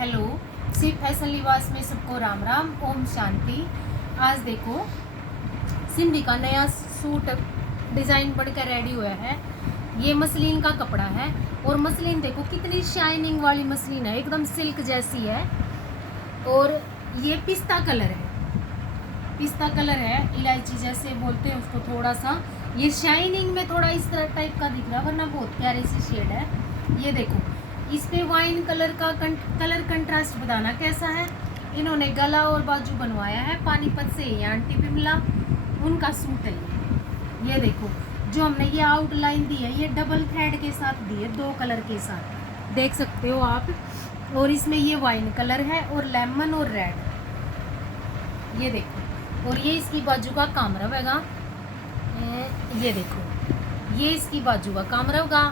Hello, सिर्फ fashion लिबास में सबको राम राम, ओम शांति। आज देखो सिंधी का नया सूट डिज़ाइन बनकर रेडी हुआ है। ये मसलिन का कपड़ा है और मसलिन देखो कितनी शाइनिंग वाली मसलिन है, एकदम सिल्क जैसी है। और ये पिस्ता कलर है, पिस्ता कलर है, इलायची जैसे बोलते हैं उसको। थोड़ा सा ये शाइनिंग में थोड़ा इस तरह टाइप का दिख रहा है, वरना बहुत प्यारी सी शेड है। ये देखो इस पे वाइन कलर का कलर कंट्रास्ट बताना कैसा है। इन्होंने गला और बाजू बनवाया है पानीपत से, ये आंटी बिमला उनका सूट है। ये देखो जो हमने ये आउटलाइन दी है, ये डबल थ्रेड के साथ दी है, 2 कलर के साथ देख सकते हो आप। और इसमें ये वाइन कलर है और लेमन और रेड, ये देखो। और ये इसकी बाजू का काम रहेगा, ये देखो ये इसकी बाजू का काम रहेगा।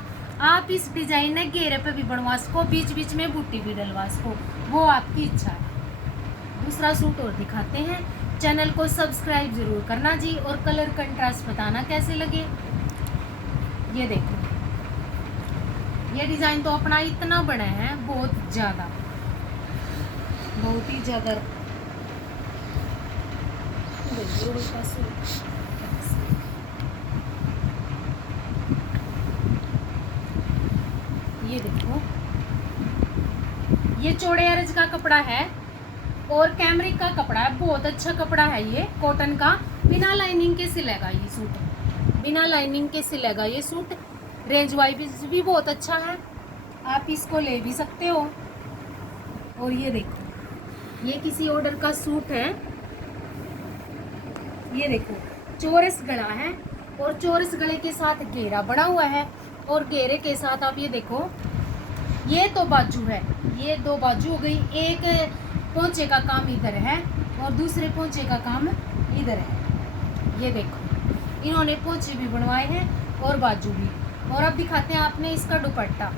आप इस डिजाइन ने घेरे पे भी बनवा सको, बीच बीच में बूटी भी डलवा सको, वो आपकी इच्छा है। दूसरा सूट और दिखाते हैं। चैनल को सब्सक्राइब जरूर करना जी, और कलर कंट्रास्ट बताना कैसे लगे। ये देखो ये डिजाइन तो अपना इतना बना है, बहुत ज्यादा, बहुत ही ज्यादा। ये देखो ये चौड़े अरज का कपड़ा है और कैमरिक का कपड़ा है, बहुत अच्छा कपड़ा है ये, कॉटन का। बिना लाइनिंग के सिलेगा ये सूट, बिना लाइनिंग के सिलेगा ये सूट। रेंज वाइज भी बहुत अच्छा है, आप इसको ले भी सकते हो। और ये देखो ये किसी ऑर्डर का सूट है। ये देखो चौरस गला है और चौरस गले के साथ घेरा बना हुआ है, और घेरे के साथ आप ये देखो ये तो बाजू है, ये 2 बाजू हो गई। एक पोंचे का काम इधर है और दूसरे पोंचे का काम इधर है। ये देखो इन्होंने पोंचे भी बनवाए हैं और बाजू भी। और अब दिखाते हैं आपने इसका दुपट्टा।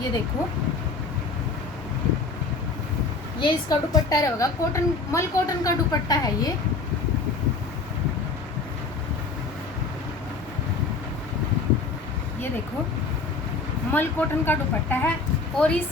ये देखो ये इसका दुपट्टा रहेगा, कॉटन मल कॉटन का दुपट्टा है ये। ये देखो मल कॉटन का दुपट्टा है और इस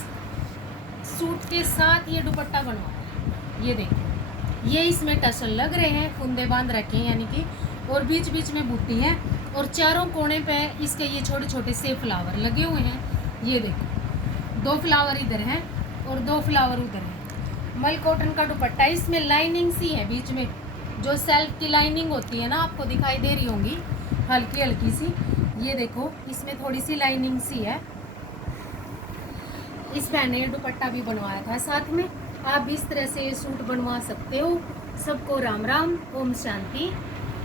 सूट के साथ ये दुपट्टा बनवा है। ये देखो ये इसमें टसल लग रहे हैं, फुंदे बांध रखे हैं यानी कि, और बीच बीच में बूटी है, और चारों कोने पे इसके ये छोटे छोटे से फ्लावर लगे हुए हैं। ये देखो 2 फ्लावर इधर हैं और 2 फ्लावर उधर हैं। मल कॉटन का दुपट्टा, इसमें लाइनिंग सी है बीच में, जो सेल्फ की लाइनिंग होती है ना, आपको दिखाई दे रही होंगी हल्की हल्की सी। ये देखो इसमें थोड़ी सी लाइनिंग सी है। इस बहन ने दुपट्टा भी बनवाया था साथ में। आप इस तरह से सूट बनवा सकते हो। सबको राम राम, ओम शांति।